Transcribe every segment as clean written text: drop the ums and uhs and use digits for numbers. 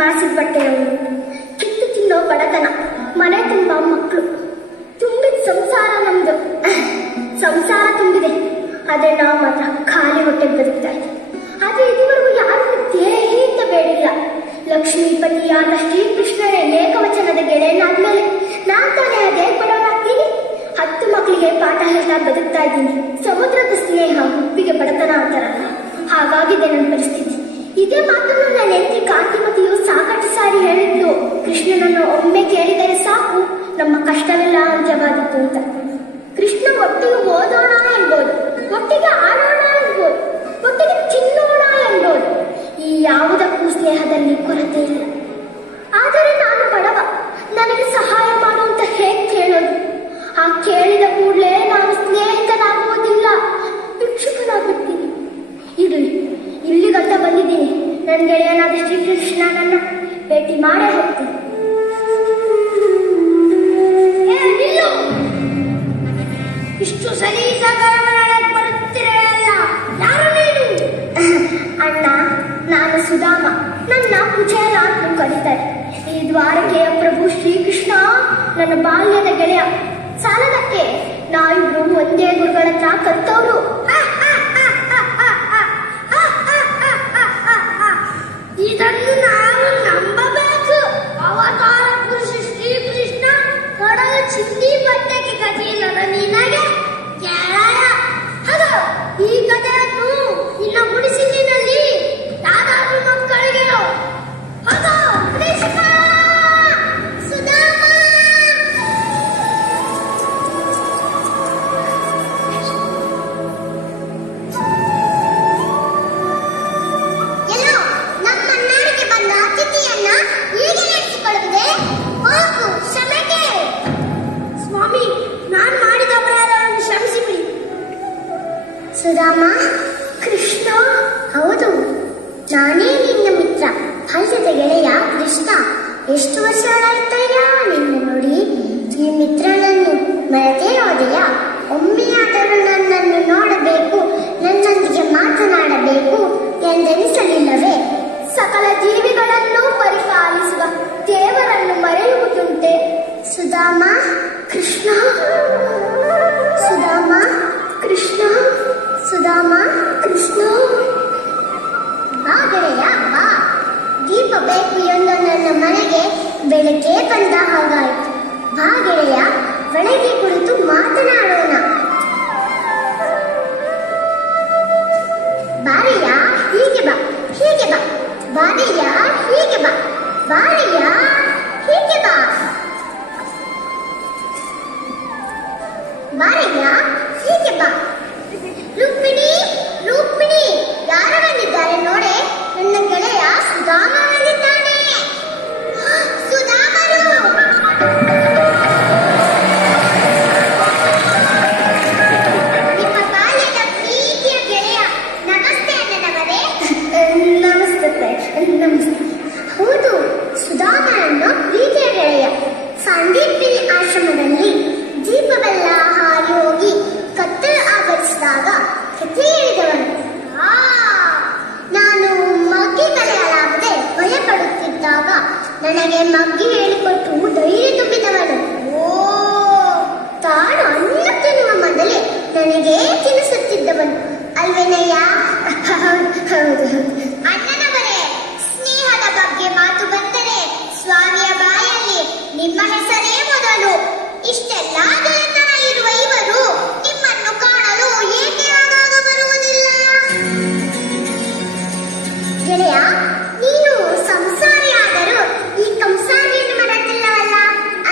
ಮಾಸಿದ ಬಟ್ಟೆಯವರು, ಕಿತ್ತು ತಿನ್ನೋ ಬಡತನ, ಮನೆ ತುಂಬ ಮಕ್ಕಳು, ತುಂಬಿದ ಸಂಸಾರ ನಮ್ದು. ಸಂಸಾರ ತುಂಬಿದೆ, ಆದ್ರೆ ನಾವು ಮಾತ್ರ ಖಾಲಿ ಹೊಟ್ಟೆಗೆ ಬದುಕ್ತಾ ಇದ್ದೀವಿ. ಆದ್ರೆ ಇದುವರೆಗೂ ಯಾರು ದೇಹಿ ಅಂತ ಬೇಡಿಲ್ಲ. ಲಕ್ಷ್ಮೀಪತಿಯಾದ ಶ್ರೀಕೃಷ್ಣನೇ ಏಕವಚನದ ಗೆಳೆಯನಾದ್ಮೇಲೆ ನಾನ್ ತಾನೇ ಅದೇ ಬಡವನಾಗ್ತೀನಿ. 10 ಮಕ್ಕಳಿಗೆ ಪಾಠ ಹೇಳ್ತಾ ಬದುಕ್ತಾ ಇದ್ದೀನಿ. ಸಮುದ್ರದ ಸ್ನೇಹ ಉಪ್ಪಿಗೆ ಬಡತನ ಅಂತಾರಲ್ಲ, ಹಾಗಾಗಿದೆ ನನ್ನ ಪರಿಸ್ಥಿತಿ. ಇದೇ ಮಾತನ್ನು ನನ್ನ ಹೆಂಡತಿ ಕಾಂತಿಮತಿಯು ಸಾಕಷ್ಟು ಸಾರಿ ಹೇಳಿದ್ದು. ಕೃಷ್ಣನನ್ನು ಒಮ್ಮೆ ಕೇಳಿದರೆ ಸಾಕು, ನಮ್ಮ ಕಷ್ಟವೆಲ್ಲ ಅಂತ್ಯವಾದಿತ್ತು ಅಂತ. ಕೃಷ್ಣ ಒಟ್ಟಿಗೆ ಓದೋಣ ಎನ್ಬೋದು, ಒಟ್ಟಿಗೆ ಆಡೋಣ ಎನ್ಬೋದು, ಒಟ್ಟಿಗೆ ತಿನ್ನೋಣ ಎನ್ಬೋದು. ಈ ಯಾವುದಕ್ಕೂ ಸ್ನೇಹದಲ್ಲಿ ಕೊರತೆ ಇಲ್ಲ. ಆದರೆ ನಾನು ಬಡವ, ನನಗೆ ಸಹಾಯ ಮಾಡು ಅಂತ ಹೇಗೆ ಕೇಳೋದು? ಆ ಕೇಳಿದ ಕೂಡಲೇ ನಾನು ಸ್ನೇಹಿತನಾಗುವುದಿಲ್ಲ, ಭಿಕ್ಷುಕನಾಗುತ್ತೀನಿ. ಇಲ್ಲಿಗಂತ ಬಂದಿದ್ದೀನಿ. ನನ್ನ ಗೆಳೆಯನಾದ ಶ್ರೀಕೃಷ್ಣನನ್ನ ಭೇಟಿ ಮಾಡೇ ಹೋಗ್ತೀನಿ. ಇಷ್ಟು ಸಲೀಸಾಗಿ ಬರುತ್ತಿರಲ್ಲ, ಯಾರು ನೀನು? ಅಣ್ಣ, ನಾನು ಸುಧಾಮ. ನನ್ನ ಕುಚೇಲ ಅಂತ ಕರೀತಾರೆ. ಈ ದ್ವಾರಕೆಯ ಪ್ರಭು ಶ್ರೀಕೃಷ್ಣ ನನ್ನ ಬಾಲ್ಯದ ಗೆಳೆಯ. ಸಾಲದಕ್ಕೆ ನಾವಿಬ್ರು ಒಂದೇ ಗುರುಗಳ ಹತ್ರ ಕಲ್ತವ್ರು. ಇದನ್ನು ನಾವು ನಂಬಬೇಕು. ಅವತಾರ ಪುರುಷ ಶ್ರೀಕೃಷ್ಣ ಕೊಡಲು ಚಿಂದಿ ಬಟ್ಟೆಗೆ ಗತಿಯಿಲ್ಲದ ನಿನಗೆ ಕೇಳಲ್ಲ. ಅದು ಈ ಕಥೆಯನ್ನು ನಿನ್ನ ಗುಡಿಸಿಲಿನಲ್ಲಿ ಯಾರಾದ್ರೂ ಮಕ್ಕಳಿಗೆ ಅದು ಕೃಷ್ಣ ಸುಧಾಮ. ಎಲ್ಲೋ ನಮ್ಮನ್ನಾರಿಗೆ ಬಂದ ಅತಿಥಿಯನ್ನ ಹೀಗೆ ನಡೆಸಿಕೊಳ್ಳುವುದೇ? ಹೋಗು, ಕ್ಷಮೆ ಕೇಳು. ಸ್ವಾಮಿ, ನಾನು ಮಾಡಿದ ಅಪರಾಧವನ್ನು ಕ್ಷಮಿಸಿಬಿಡಿ. ಸುಧಾಮ, ಕೃಷ್ಣ. ಹೌದು, ನಾನೇ ನಿನ್ನ ಮಿತ್ರ, ಬಾಲ್ಯದ ಗೆಳೆಯ ಕೃಷ್ಣ. ಎಷ್ಟು ವರ್ಷಗಳಾಯ್ತಯ್ಯ ನಿನ್ನ ನೋಡಿ. ಈ ಮಿತ್ರನನ್ನು ಮರೆತಿರೋದೆಯಾ? ಒಮ್ಮೆಯಾದರೂ ನನ್ನನ್ನು ನೋಡಬೇಕು, ನನ್ನೊಂದಿಗೆ ಮಾತನಾಡಬೇಕು ಎಂದೆನಿಸಲಿಲ್ಲವೇ? ಸಕಲ ಜೀವಿಗಳನ್ನು ಪರಿಪಾಲಿಸುವ ದೇವರನ್ನು ಮರೆಯುವುದುಂಟೆ? ಸುಧಾಮ, ಕೃಷ್ಣ. ಸುಧಾಮ, ಕೃಷ್ಣ. ಸುಧಾಮ, ಕೃಷ್ಣ. ಬಾ ಗೆಳೆಯ, ಬಾ. ದೀಪ ಬೇಕು ಎಂದು ನನ್ನ ಮನೆಗೆ ಬೆಳಗ್ಗೆ ಬಂದ ಹಾಗಾಯಿತು. ಬಾ ಗೆಳೆಯ, ಒಳಗೆ ಕುಳಿತು ಮಾತನಾಡೋಣ. ಬಾರಯ್ಯ, ಹೀಗೆ ಬಾ, ಹೀಗೆ ಬಾ. ಬಾರಯ್ಯ, ಹೀಗೆ ಬಾ. ಬಾರಯ್ಯ, ಹೀಗೆ ಬಾ. ಬಾರಯ್ಯ, ಹೀಗೆ ಬಾ. ರುಕ್ಮಿಣಿ, ರುಕ್ಮಿಣಿ, ಯಾರು ಬಂದಿದ್ದಾರೆ ನೋಡೆ? ನನ್ನ ಗೆಳೆಯ ಸುಧಾಮ ಬಂದಿದ್ದಾನೆ. ಸುಧಾಮರು. ನಿಮ್ಮ ಬಾಲ್ಯದ ಪ್ರೀತಿಯ ಗೆಳೆಯ. ನಮಸ್ತೆ ಅಣ್ಣನವರೇ. ನಮಸ್ತೆ. ನಮಸ್ತೆ. ಹೌದು, ಸುಧಾಮನನ್ನು ಪ್ರೀತಿಯ ಗೆಳೆಯ. ಸಾಂದೀಪಿನಿ ಆಶ್ರಮದಲ್ಲಿ ದೀಪವೆಲ್ಲ ಹಾರಿ ಹೋಗಿ ಕತ್ತಲು ಆವರಿಸಿದಾಗ ಕಥೆ ಹೇಳಿದವನು. ನಾನು ಮಗ್ಗಿ ಕಲಿಯಲಾಗದೆ ಭಯಪಡುತ್ತಿದ್ದಾಗ ನನಗೆ ಮಗ್ಗಿ ಹೇಳಿಕೊಟ್ಟು ಧೈರ್ಯ ತುಂಬಿದವನು. ತಾನು ಅನ್ನ ತಿನ್ನುವ ಮೊದಲೇ ನನಗೆ ತಿನ್ನಿಸುತ್ತಿದ್ದವನು ಅಲ್ವೇನಯ್ಯ? ಹೌದು. ಅಣ್ಣನವರೇ, ಸ್ನೇಹದ ಬಗ್ಗೆ ಮಾತು ಬಂದರೆ ಸ್ವಾಮಿಯ ಬಾಯಲ್ಲಿ ನಿಮ್ಮ ಹೆಸರೇ ಮೊದಲು. ಇಷ್ಟೆಲ್ಲ ಗೆಳೆತನ ಇರುವ ಇವರು ನಿಮ್ಮನ್ನು ಕಾಣಲು ಏಕೆ ಆಗಾಗ ಬರುವುದಿಲ್ಲ? ಗೆಳೆಯ, ನೀನು ಸಂಸಾರಿ ಆದರೂ ಈ ಕಂಸಾರಿಯನ್ನು ಮರೆತಿಲ್ಲವಲ್ಲ?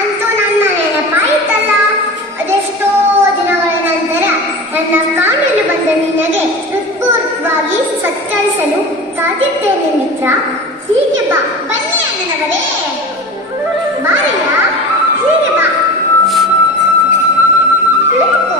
ಅಂತೂ ನನ್ನ ನೆನಪಾಯಿತಲ್ಲ. ಅದೆಷ್ಟೋ ದಿನಗಳ ನಂತರ ನನ್ನ ಕಾಣಲು ಬಂದ ನಿನಗೆ ಹೃತ್ಪೂರ್ವಕವಾಗಿ ಸತ್ಕರಿಸಲು ಕಾದಿದ್ದೇನೆ ಮಿತ್ರ. ಹೀಗೆ ಬಾ. ಬನ್ನಿ ಅಣ್ಣನವರೇ, ಬಾರಯ್ಯ, ಹೀಗೆ ಬಾ. ಕುಳಿತುಕೋ.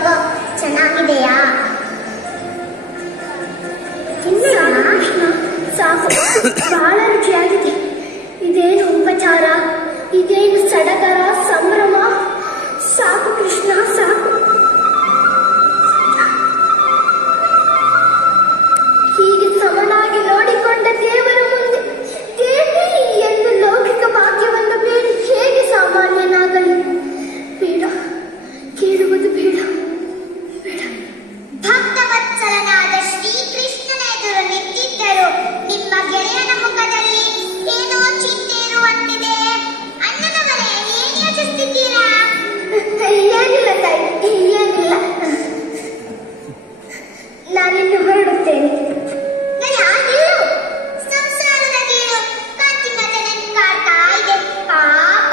ತಗೋ, ಚೆನ್ನಾಗಿದೆಯಾ? ಕೃಷ್ಣ ಸಾಕು, ಬಹಳ ರುಚಿಯಾಗಿದೆ. ಇದೇನು ಉಪಚಾರ, ಇದೇನು ಸಡಗರ, ಸಂಭ್ರಮ. ಸಾಕು ಕೃಷ್ಣ ಸಾಕು. ಹೀಗೆ ಸಮನಾಗಿ ನೋಡಿಕೊಂಡ ದೇವರ ಮುಂದೆ ದೇವಿ ಎಂದು ಲೌಕಿಕ ಭಾಗ್ಯವನ್ನು ಬೇಡಿ ಹೇಗೆ ಸಾಮಾನ್ಯನಾಗಲಿ? ಬೇಡ, ಕೇಳುವುದು ಬೇಡ. ಭಕ್ತವತ್ಸಲನಾದ ಶ್ರೀಕೃಷ್ಣನ ಎದುರು ನಿಂತಿದ್ದರು ನಿಮ್ಮ ಗೆಳೆಯನ ಮುಖದಲ್ಲಿ ಏನೋ ಚಿಂತೆ ಇರುವಂತಿದೆ. ಅನ್ನದವರೇ, ಏನು ಯೋಚಿಸುತ್ತಿದ್ದೀರಾ? ಏನಿಲ್ಲ ತಾಯಿ, ಏನಿಲ್ಲ. ನಾನಿನ್ನು ಹೊರಡುತ್ತೇನೆ. ಸಂಸಾರದ ಗೀಳು ಕಾಚಿನತೆ ನನ್ ಕಾಡ್ತಾ ಇದೆ ಪಾಪ.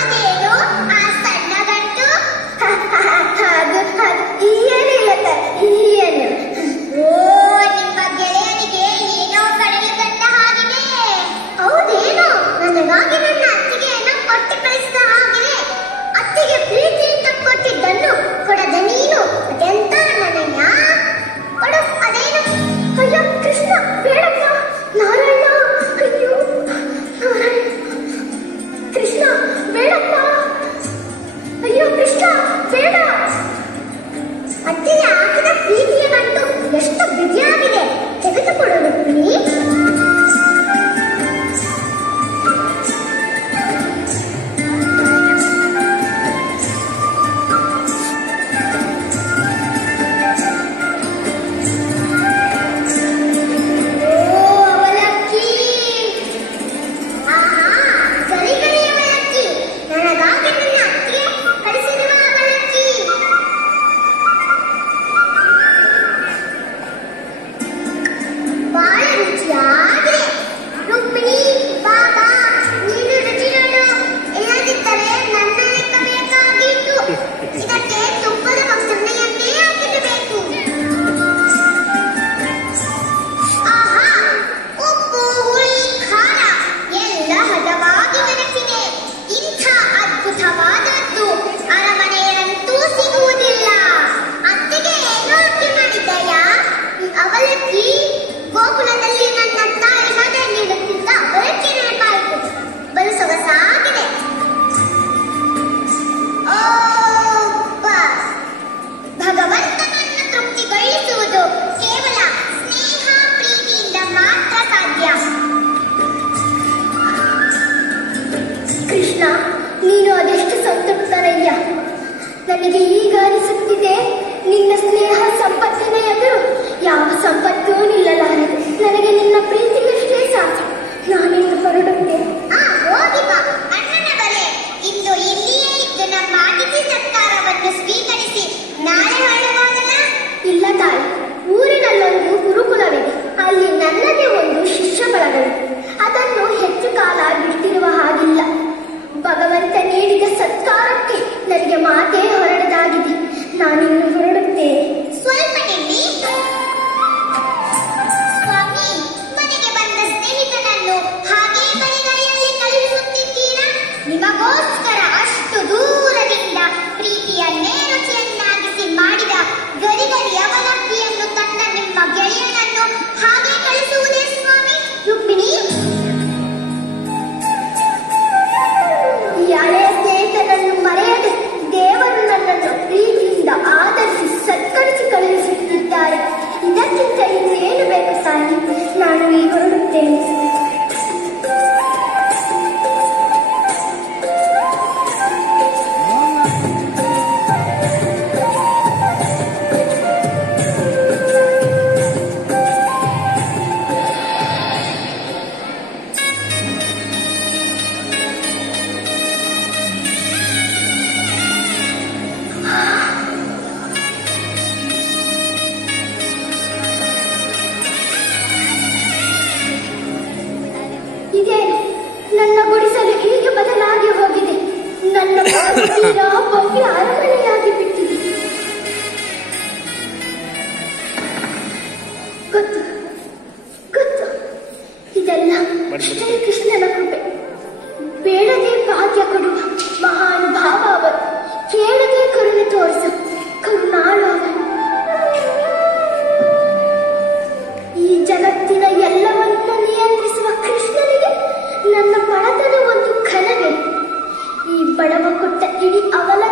ಅದೇನು ಆ ಸಣ್ಣ ಗಂಟು? ಏನಿಲ್ಲ ತಾಯಿ, ಏನು? ಓ, ನಿಮ್ಮ ಗೆಳೆಯನಿಗೆ ಏನೋ ಕಡಲು ಗಂಟ ಆಗಿದೆ. ಹೌದೇನೋ? ನನಗಾಗಿ ನನ್ನ ಅತ್ತಿಗೆ ಏನೋ ಕೊಟ್ಟು ಕಳಿಸಿದ ಹಾಗಿದೆ. ಅತ್ತಿಗೆ ಪ್ರೀತಿಯಿಂದ ಕೊಟ್ಟಿದ್ದನ್ನು ಕೊಡದ ನೀನು ಅದೆಂತ ನನಯ್ಯ? ಕೊಡು, ಅದೇನು? ಅಯ್ಯೋ ಕೃಷ್ಣ, ಬೇಡಪ್ಪ. ನಾರಾಯಣ, ಅಯ್ಯೋ ನಾರಾಯಣ. ಕೃಷ್ಣ ಬೇಡಪ್ಪ. ಅಯ್ಯೋ ಕೃಷ್ಣ ಬೇಡ. ಅತ್ತಿಗೆ ಹಾಕಿದ ಪ್ರೀತಿಯ ಗಂಟು ಎಷ್ಟು ಬಿಗಿಯಾಗಿದೆ, ತೆಗೆದುಕೊಡು ರುಕ್ಮಿಣಿ. ನನಗೆ ಈಗ ಅನಿಸುತ್ತಿದೆ, ನಿನ್ನ ಸ್ನೇಹ ಸಂಪತ್ತಿನ ಎದುರು ಯಾವ ಸಂಪತ್ತೂ ನಿಲ್ಲಲಾರದು. ನನಗೆ ನಿನ್ನ ಪ್ರೀತಿಯಷ್ಟೇ ಸಾಕು. ನಾನಿನ್ನು ಹೊರಡುತ್ತೇನೆ. ಹೋಗಿ ಬಾ ಅಣ್ಣನ ಬಲೆ. ಇಂದು ಇಲ್ಲಿಯೇ ಇದ್ದು ನಮ್ಮ ಅತಿಥಿ ಸತ್ಕಾರವನ್ನು ಸ್ವೀಕರಿಸಿ ನಾಳೆ ಹೊರಡಬಹುದಲ್ಲ? ಇಲ್ಲ ತಾಯಿ, ಊರಿನಲ್ಲೊಂದು ಗುರುಕುಲವಿದೆ. ಅಲ್ಲಿ ನನ್ನದೇ ಒಂದು ಶಿಷ್ಯ ಬಳಗವಿದೆ. ಅದನ್ನು ಹೆಚ್ಚು ಕಾಲ ಬಿಟ್ಟಿರುವ ಹಾಗಿಲ್ಲ. ಭಗವಂತ ನೀಡಿದ ಸತ್ಕಾರಕ್ಕೆ ನನಗೆ ಮಾತೇ ಹೊರಡದಾಗಿದೆ. ನಾನಿನ್ನು ಹೊರಡುತ್ತೇನೆ. ಸ್ವಲ್ಪ ನಿಲ್ಲಿ ಸ್ವಾಮಿ. ಮನೆಗೆ ಬಂದ ಸ್ನೇಹಿತನನ್ನು ಹಾಗೇ ಬರಿಗೈಯಲ್ಲಿ ಕಳುಹಿಸುತ್ತಿದ್ದೀರಾ? ನಿಮಗೋಸ್ಕರ ಅಷ್ಟು ದೂರದಿಂದ ಪ್ರೀತಿಯನ್ನೇ ರುಚಿಯನ್ನಾಗಿಸಿ ಮಾಡಿದ ಗರಿಗರಿ ಅವಲಕ್ಕಿಯನ್ನು ತಂದ ನಿಮ್ಮ ಗೆಳೆಯನನ್ನು ಹಾಗೆ ಕಳಿಸುವುದೇ ಸ್ವಾಮಿ? ರುಕ್ಮಿಣಿ, ಹಳೆಯ ಸ್ನೇಹಿತನನ್ನು ಮರೆಯದೆ ದೇವರು ನನ್ನನ್ನು ಪ್ರೀತಿಯಿಂದ ಆದರಿಸಿ ಸತ್ಕರಿಸಿ ಕಳುಹಿಸುತ್ತಿದ್ದಾರೆ. ಇದಕ್ಕಿಂತ ಇನ್ನೇನು ಬೇಕು ತಾಯಿ? ನಾನು ಈಗ ಹೊರಡುತ್ತೇನೆ. ಇದೇನು, ನನ್ನ ಗುಡಿಸಲು ಹೀಗೆ ಬದಲಾಗಿ ಹೋಗಿದೆ. ನನ್ನ ಭವ್ಯ ಅರಮನೆಯಾಗಿ ಬಿಟ್ಟಿದೆ. ಗೊತ್ತು ಗೊತ್ತು, ಇದೆಲ್ಲ ಶ್ರೀಕೃಷ್ಣನ ಕೃಪೆ. ಬೇಡದೆ ಭಾಗ್ಯ ಕೊಡುವ ಮಹಾನುಭಾವ. ಬಡವ ಕೊಟ್ಟ ಇಡೀ ಅವಲ